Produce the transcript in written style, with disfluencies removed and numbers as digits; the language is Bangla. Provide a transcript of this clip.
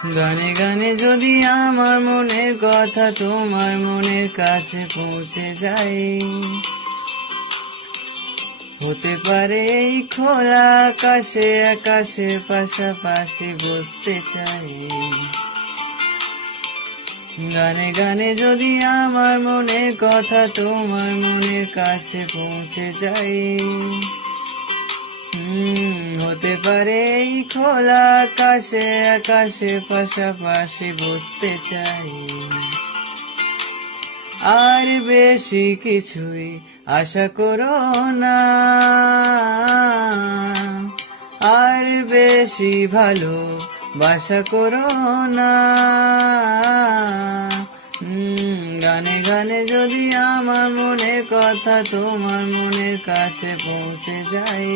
গানে গানে যদি আমার মনের কথা তোমার মনের কাছে পৌঁছে যায়, হতে পারে এই খোলা আকাশে আকাশে পাশাপাশি বসতে চাই। গানে গানে যদি আমার মনের কথা তোমার মনের কাছে পৌঁছে যায়, হতে পারে এই খোলা আকাশে আকাশে পাশাপাশি বসতে চাই। আর বেশি কিছুই আশা করো না, আর বেশি ভালো বাসা করো না। গানে গানে যদি আমার মনের কথা তোমার মনের কাছে পৌঁছে যায়।